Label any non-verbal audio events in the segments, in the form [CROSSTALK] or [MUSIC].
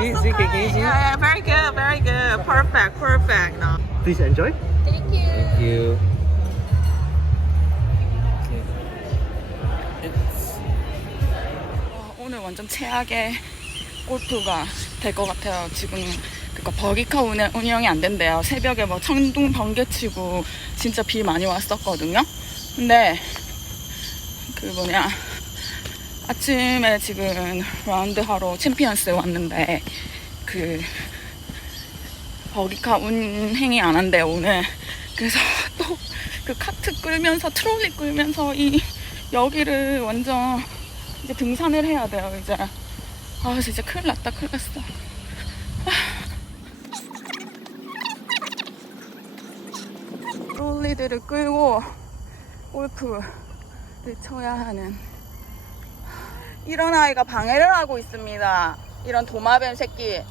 see, see, can you see? Yeah, yeah, very good, very good. Perfect, perfect. No. Please enjoy. Thank you. Thank you. 어, 오늘 완전 최악의 골프가 될 것 같아요. 지금 그러니까 버기카 운영, 운영이 안 된대요. 새벽에 뭐 천둥 번개 치고 진짜 비 많이 왔었거든요. 근데 그 뭐냐 아침에 지금 라운드 하러 챔피언스에 왔는데 그 버기카 운행이 안 한대요 오늘. 그래서 [LAUGHS] 또 그 카트 끌면서 트롤리 끌면서 이 여기를 완전 이제 등산을 해야 돼요 이제 아 진짜 큰일 났다 큰일 났어 아. 트롤리들을 끌고 골프를 쳐야 하는 이런 아이가 방해를 하고 있습니다. 이런 도마뱀 새끼.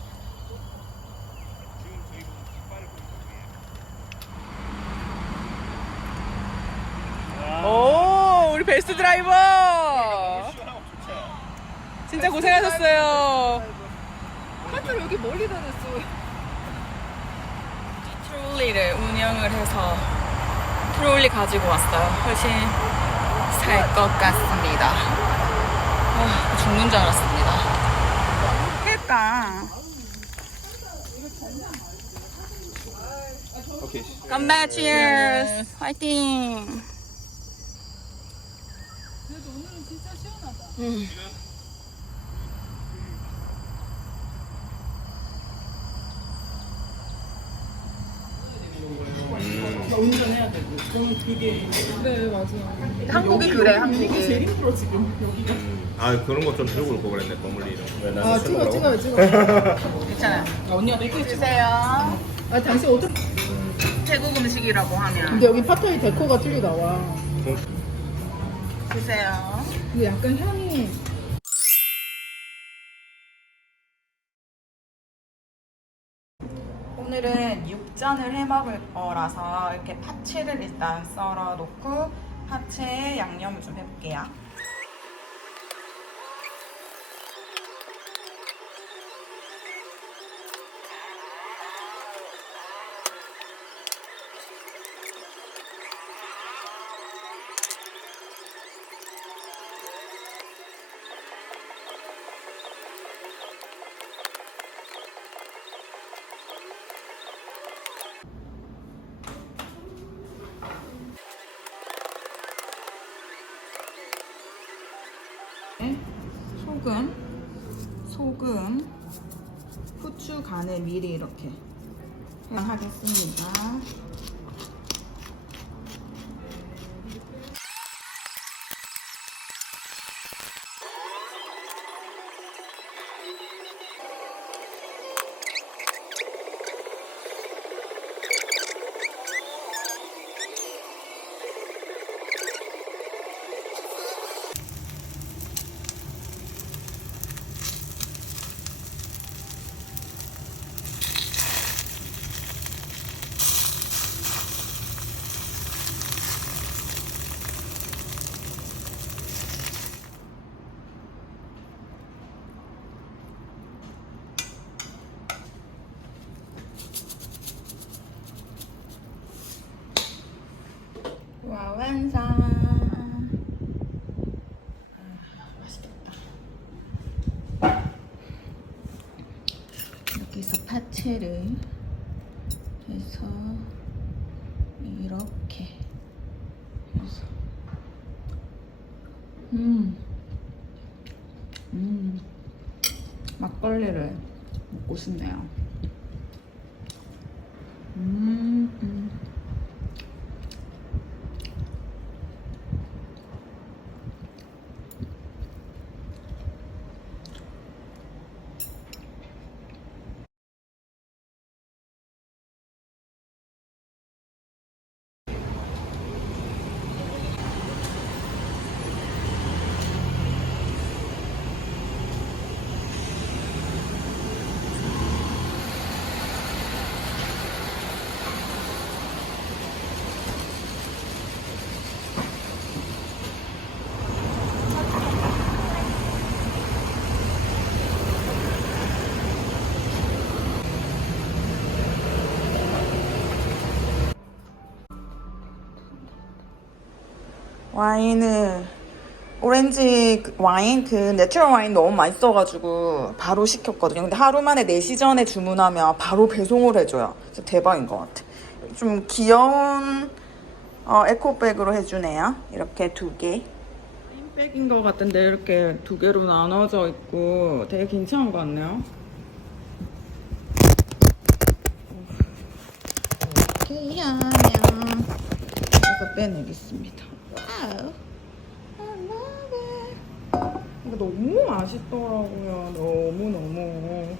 오 우리 베스트 드라이버. 진짜 고생하셨어요. 카트를 여기 멀리 다녔어. 트롤리를 운영을 해서 트롤리 가지고 왔어요. 훨씬 살 것 같습니다. 아, 죽는 줄 알았습니다 그러니까 Okay. 건배 치얼스 화이팅 그래도 오늘은 진짜 시원하다. 음. 네 맞아. 한국이 그래 한국이 제일 힘들어 지금 여기가. 아 그런 거 좀 들고 올 거 그랬네 건물리 이런 거. 아 찍어 찍어 찍어. 괜찮아요 언니가 맥주 주세요 아 당신 어떻게? 태국 음식이라고 하면 근데 여기 파타이 데코가 틀리 나와. 주세요 근데 약간 향이 오늘은 육전을 해 먹을 거라서 이렇게 파채를 일단 썰어 놓고 파채에 양념을 좀 해볼게요. 이렇게 하겠습니다. 와 완성. 아, 맛있겠다. 파채를 해서 이렇게 해서. 음, 음, 막걸리를 먹고 싶네요. 와인을 오렌지 그 와인 그 내추럴 와인 너무 맛있어가지고 바로 시켰거든요. 근데 하루 만에 4시 전에 주문하면 바로 배송을 해줘요. 진짜 대박인 것 같아. 좀 귀여운 어, 에코백으로 해주네요. 이렇게 두 개. 백인 것 같은데 이렇게 두 개로 나눠져 있고 되게 괜찮은 것 같네요. 이렇게 하면 이거 빼내겠습니다. 와우. I love it. 너무 맛있더라고요. 너무 너무.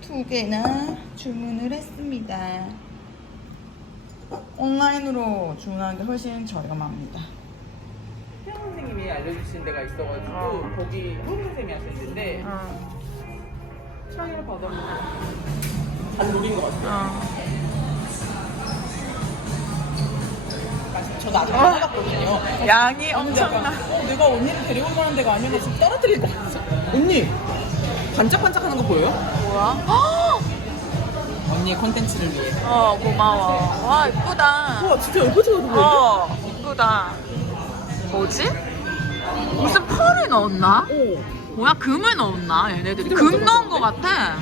두 개나 주문을 했습니다. 온라인으로 주문하는 게 훨씬 저렴합니다. 태양 선생님이 알려주신 데가 있어가지고 어. 거기 호응 선생님이 하시는데 어, 차이를 받아보면 잘 녹인 것 같아요. 어. 저도 아직 안 받았거든요. 양이 근데 약간, 엄청나. 어, 내가 언니를 데리고 가는 데가 아니라 지금 떨어뜨릴 것 같아. 언니 반짝반짝하는 거 보여요? 뭐야? [GASPS] 언니의 컨텐츠를 위해. 어 고마워. 와 이쁘다. 우와 진짜 예쁘지가 보이는데? 어 이쁘다. 뭐지? 무슨 펄을 넣었나? 오. 뭐야 금을 넣었나? 얘네들이 금 넣은 것 같아.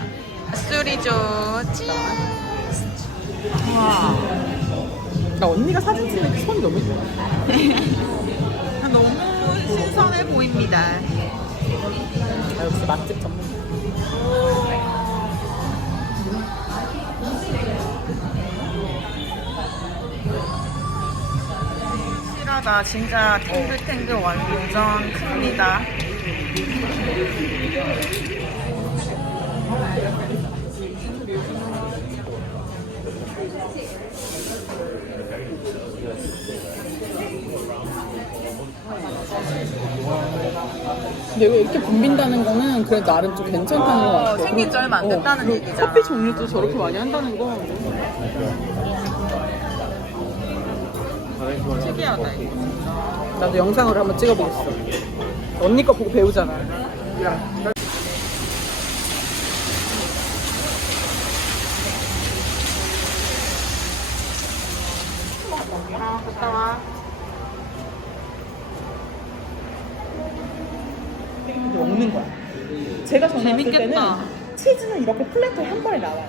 술이죠. 찐. 와 나 언니가 사진 찍는 게 손이 너무 좋아. [LAUGHS] 너무 신선해 보입니다. 나 역시 맛집 전문. 실화가 진짜 탱글탱글 완전 큽니다. 근데 이거 이렇게 붐빈다는 거는 그래도 나름 좀 괜찮다는 것 같아. 어, 생긴 지 얼마 안 됐다는 그리고 얘기잖아. 커피 종류도 저렇게 많이 한다는 거. 특이하다 이거. 나도 영상으로 한번 찍어보겠어. 언니 거 보고 배우잖아. 아 이렇게 플랫에 한 번에 나와요.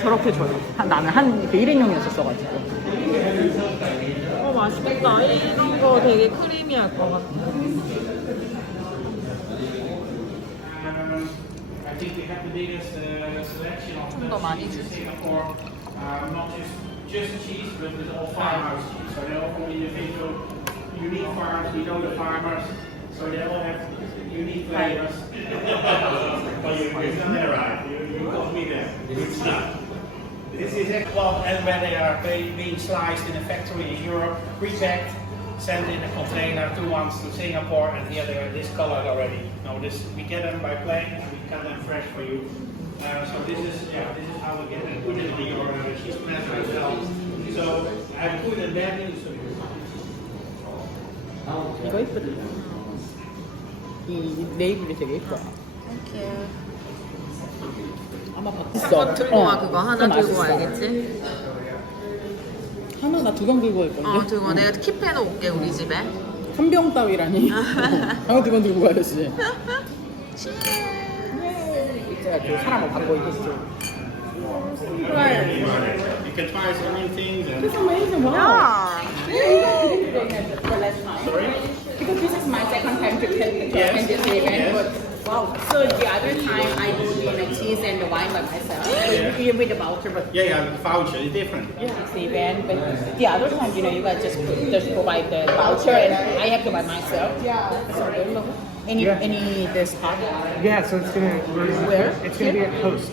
저렇게 줘요. 한- 나는 한 이렇게 1인용이었었어가지고. 어 맛있겠다. 이런 거 되게 크리미할 것 같아. Uh, 좀더 많이 주세요. Singapore, uh, not just just cheese, but with all farmhouse cheese. So they're all from individual, unique farms. We know the farmers, So they all have unique flavors. but you, it's not there, right? You, you got me there. It's not. This is a club, and where they are being sliced in a factory in Europe, pre-packed, sent in a container two months to Singapore, and here they are discolored already. No, this we get them by plane, and we cut them fresh for you. Uh, so this is yeah, this is how we get them. Put it in your uh, cheese press. So I put it back in. Good for you. 이 네이블이 되게 예뻐. 아마 바뀌었어. 한번 들고 와 어, 그거 하나 들고. 와야겠지? 하나 나 두 병 들고 올 건데. 어 들고 와. 내가 킵해 놓을게 우리 집에. 한 병 따위라니. [LAUGHS] 하나 두 병 들고 가야지. 그 사람을 받고 있겠지. you can try so many things. And It's amazing. Wow. 야. Because this is my second time to attend this event. But wow. So the other time I do the cheese and the wine by myself. So you with the voucher, but yeah, yeah, the voucher is different. Yeah, it's the event. But the other time, you know, you guys just just provide the voucher and I have to buy myself. Yeah. So any any the spot? Yeah, so it's gonna Where? It's gonna be at Post.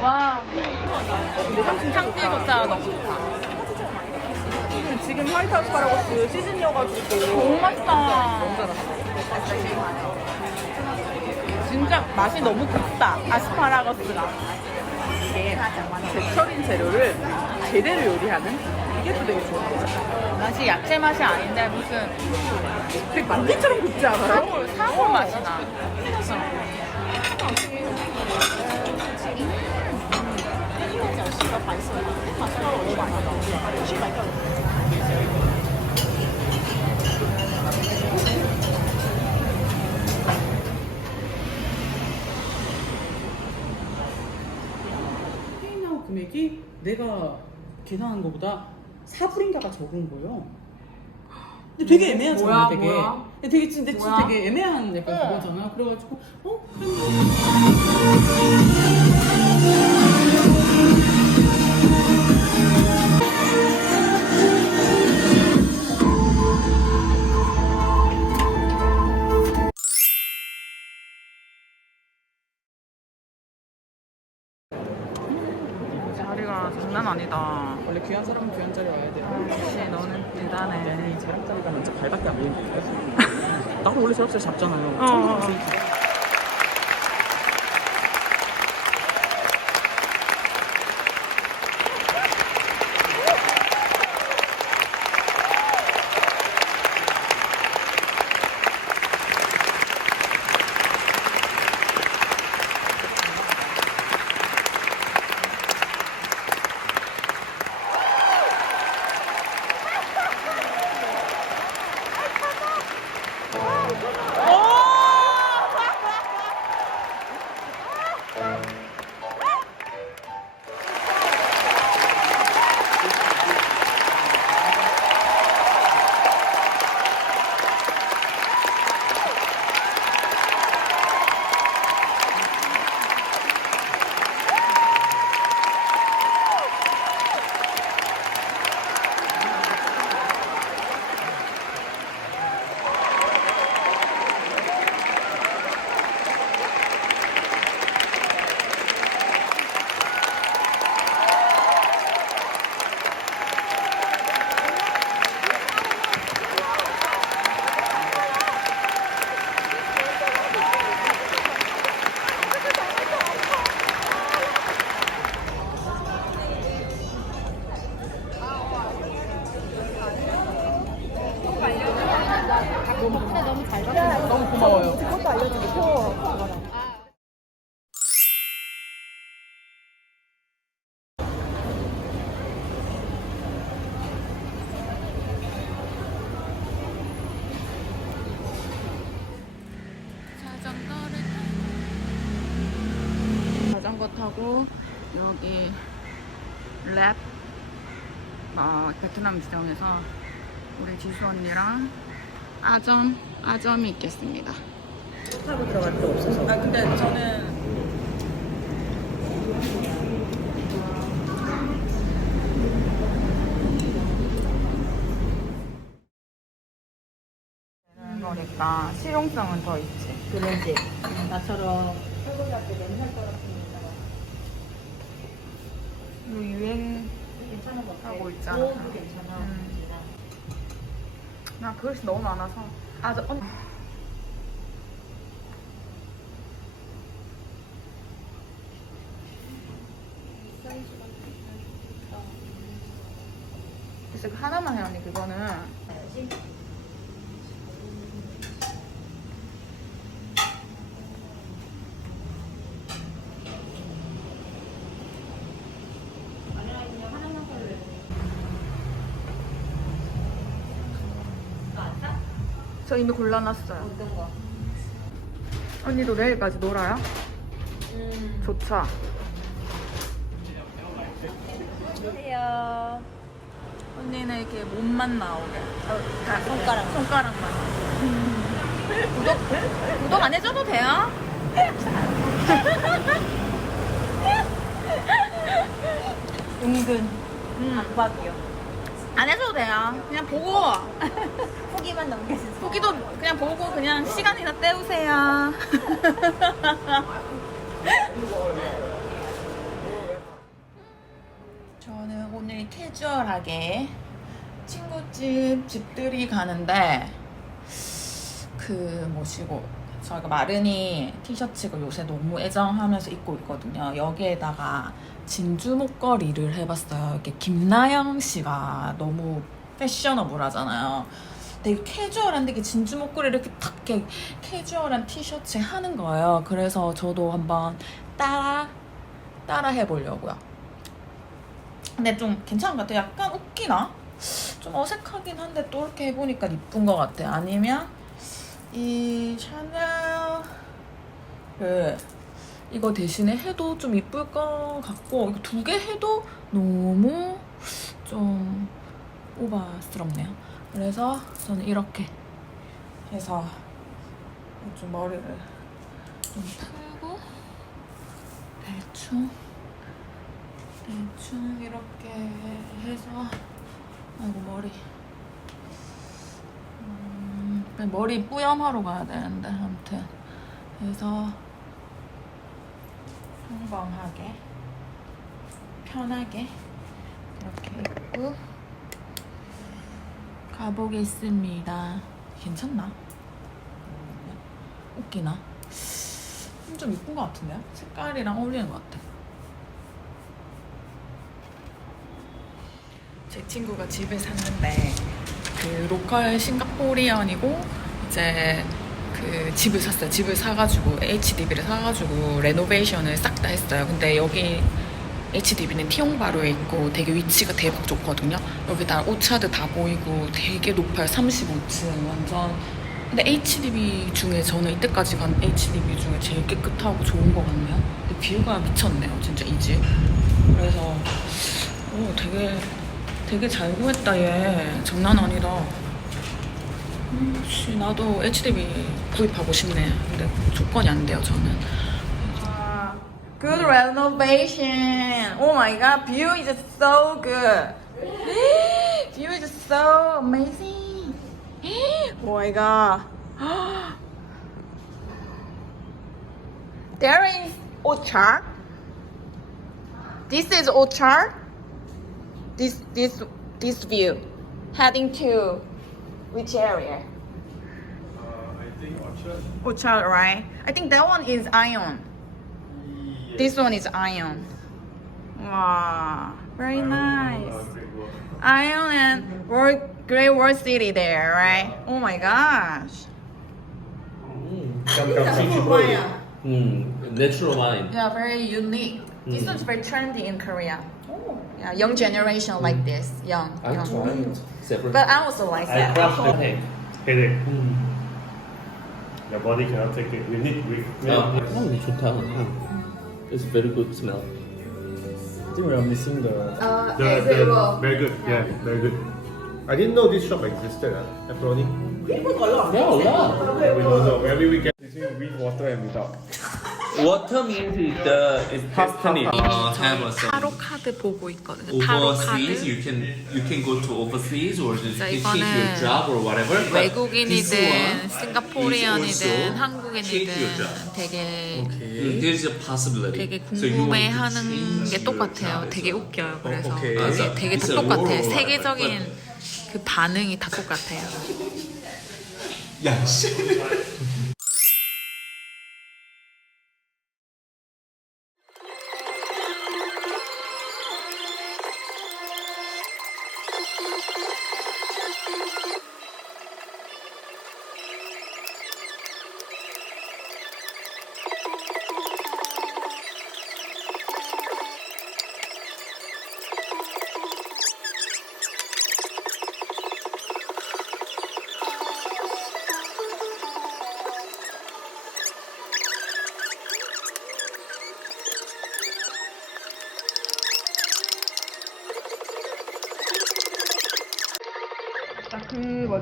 와. 상태조차 너무 좋다. 지금 화이트 아스파라거스 시즌이어가지고 너무 맛있다. 진짜 맛이 너무 깊다 아스파라거스가 제철인 재료를 제대로 요리하는 이게 또 되게 거죠 맛이 야채 맛이 아닌데 무슨 되게 만두처럼 굽지 않아요? 사골, 사골 맛이 나. 페이나우 금액이 내가 계산한 것보다 4불인가가 적은 거예요. 근데 되게 애매하잖아요, 뭐야, 되게. 뭐야? 근데 되게 진짜, 진짜 뭐야? 되게 애매한 약간 그거잖아요. 그래가지고, 어? 자리가 장난 아니다. 원래 귀한 사람은 귀한 자리 와야 돼요. 역시 너는 대단해. 이 자락자리가 진짜 발밖에 안 보이는데. [LAUGHS] 나도 원래 저렇게 잡잖아요. 어. 너 어, 베트남 지점에서 우리 지수 언니랑 아점 아점이 있겠습니다. 타고 들어갈 필요 없어서. 아, 근데 저는 되는 거니까 실용성은 더 있지. 그러지. 나처럼 이거 유행 괜찮은 것 같아. 하고 있잖아. 모험도 괜찮아. 음. 나 그릇이 너무 많아서 아 저 언. 그래서 그 하나만 해 언니 그거는 이미 골라놨어요. 어떤 거? 언니도 내일까지 놀아요? 좋죠. 안녕하세요. 언니는 이렇게 몸만 나오게. 어, 다 손가락. 손가락만. [LAUGHS] 구독 구독 안 해줘도 돼요? 은근 음, 압박이요. 안 해줘도 돼요. 그냥 보고 [LAUGHS] 후기만 넘겨주세요. 후기도 그냥 보고 그냥 시간이나 때우세요. [LAUGHS] 저는 오늘 캐주얼하게 친구집 집들이 가는데 그 뭐시고 저희가 마르니 티셔츠가 요새 너무 애정하면서 입고 있거든요. 여기에다가 진주 목걸이를 해봤어요. 이렇게 김나영 씨가 너무 패셔너블 하잖아요. 되게 캐주얼한데 이게 진주 목걸이를 이렇게 탁 이렇게 캐주얼한 티셔츠에 하는 거예요. 그래서 저도 한번 따라 따라 해보려고요. 근데 좀 괜찮은 것 같아요. 약간 웃기나? 좀 어색하긴 한데 또 이렇게 해보니까 이쁜 것 같아요. 아니면 이 샤넬을 이거 대신에 해도 좀 이쁠 것 같고 이거 두 개 해도 너무 좀 오버스럽네요. 그래서 저는 이렇게 해서 좀 머리를 좀 풀고 대충 대충 이렇게 해서 아이고 머리 음, 머리 뿌염하러 가야 되는데 아무튼 그래서 평범하게 편하게 이렇게 입고 가보겠습니다 괜찮나? 웃기나? 좀 이쁜 것 같은데요? 색깔이랑 어울리는 것 같아 제 친구가 집을 샀는데 그 로컬 싱가포리언이고 이제 그 집을 샀어요. 집을 사가지고 HDB를 사가지고 레노베이션을 싹 다 했어요. 근데 여기 HDB는 티용바로에 있고 되게 위치가 대박 좋거든요. 여기 다 오차드 다 보이고 되게 높아요. 35층 완전. 근데 HDB 중에 저는 이때까지 간 HDB 중에 제일 깨끗하고 좋은 것 같네요. 근데 뷰가 미쳤네요. 진짜 이 집. 그래서 오 되게 되게 잘 구했다 얘 장난 아니다 음, 씨, 나도 HDB 구입하고 싶네 근데 조건이 안 돼요 저는 Good renovation Oh my god view is so good View is so amazing Oh my god There is Ochar This is Ochar this this this view heading to which area? I think Orchard. Orchard right? I think that one is Ion this one is Ion wow very nice. Ion and World Great World City there right? Oh my gosh. [LAUGHS] Mm, natural wine. yeah very unique. This one's very trendy in Korea. Yeah young generation like this young I'm young. trying it separate. But I also like I that. crushed the headache. Headache. Body cannot take it. We need we, we Oh, need- you should tell him. huh? It's very good smell. I think we are missing the. Uh, The, the, very good. Yeah. very good. I didn't know this shop existed. Uh, pepperoni. we got a lot Yeah, a lot. Yeah, we don't know. Every weekend. Between with water and without. Water means the is destiny. Uh, have a some 타로 카드 보고 있거든요. 타로 overseas. 카드. You can you can go to overseas or you 자, can change your 이거는 job or whatever. but this 외국인이든 one is 싱가포리안이든 also change your 한국인이든 job. 되게 Mm, There's a possibility. 되게 So you want to 궁금해하는 change 게 your 똑같아요. job 되게 as well. 웃겨요. 그래서 okay. 되게, 맞아. 되게 다 It's a 똑같아. rural 세계적인 life, 그 반응이 다 똑같아요. 야, 씨.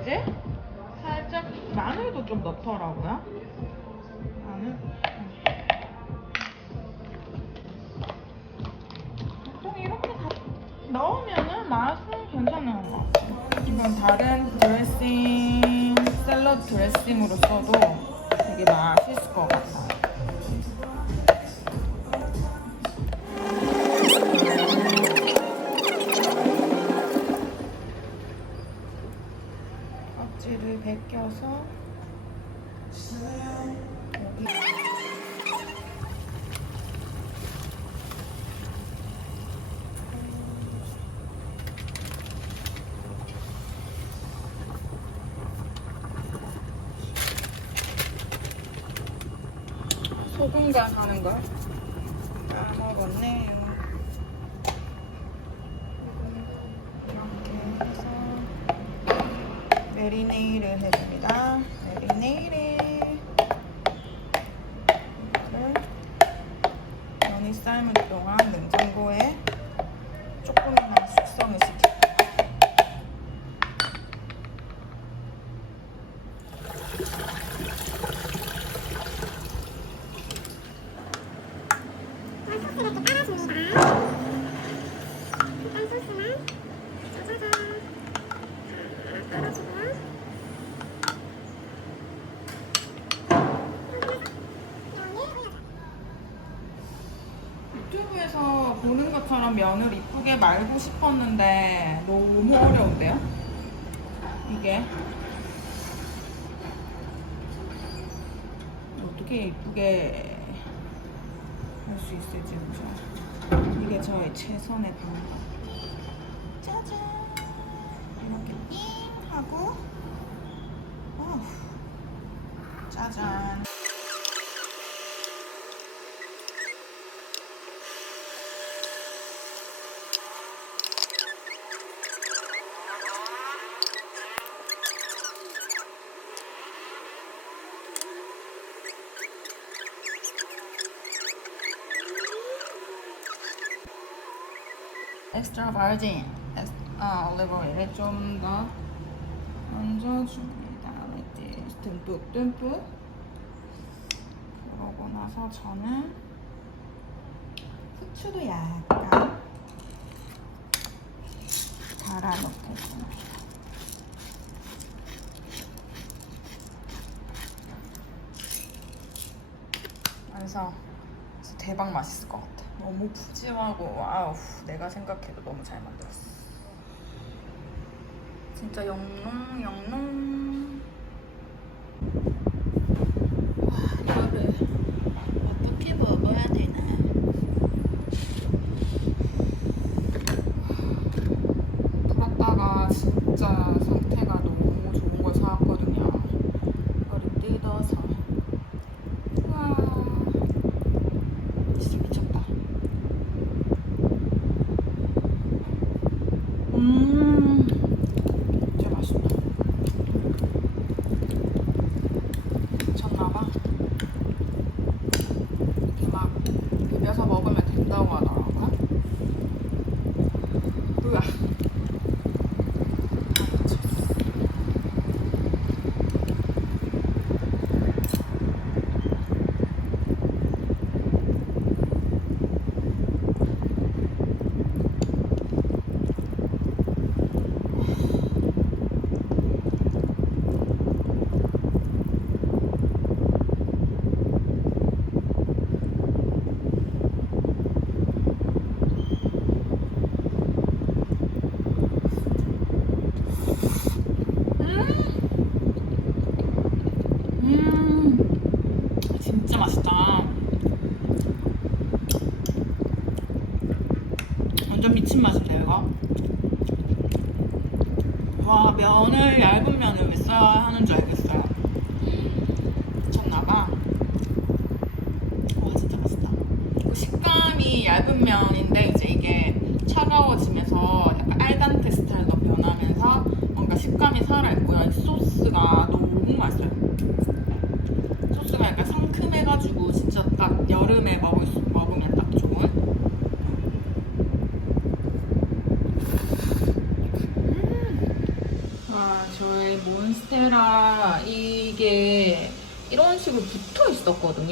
뭐지? 살짝 마늘도 좀 넣더라고요. 마늘. 보통 이렇게 다 넣으면은 맛은 괜찮은 것 같아요. 이건 다른 드레싱, 샐러드 드레싱으로 써도 되게 맛있을 것 같아요. 1분간 하는 걸 까먹었네. 면을 이쁘게 말고 싶었는데 너무 어려운데요? 이게 어떻게 이쁘게 할 수 있을지 모르죠. 이게 저의 최선의 방법. 짜잔 이렇게 띵 하고 어후, 짜잔. 엑스트라 바르진 어, 올리브 오일을 좀 더 얹어줍니다. 이렇게 듬뿍 듬뿍 그러고 나서 저는 후추도 약간 갈아 넣겠습니다. 그래서 대박 맛있을 것 같아. 너무 푸짐하고 와우 내가 생각해도 너무 잘 만들었어. 진짜 영롱 영롱. 와 이거를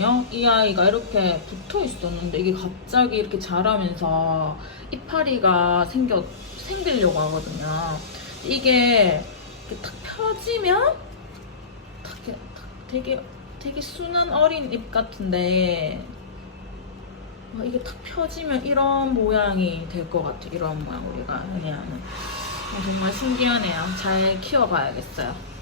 있었거든요. 이 아이가 이렇게 붙어 있었는데 이게 갑자기 이렇게 자라면서 이파리가 생겨 생기려고 하거든요. 이게 탁 펴지면 되게 되게 되게 순한 어린 잎 같은데 아, 이게 탁 펴지면 이런 모양이 될 것 같아. 이런 모양 우리가 하는. 아, 정말 신기하네요. 잘 키워봐야겠어요.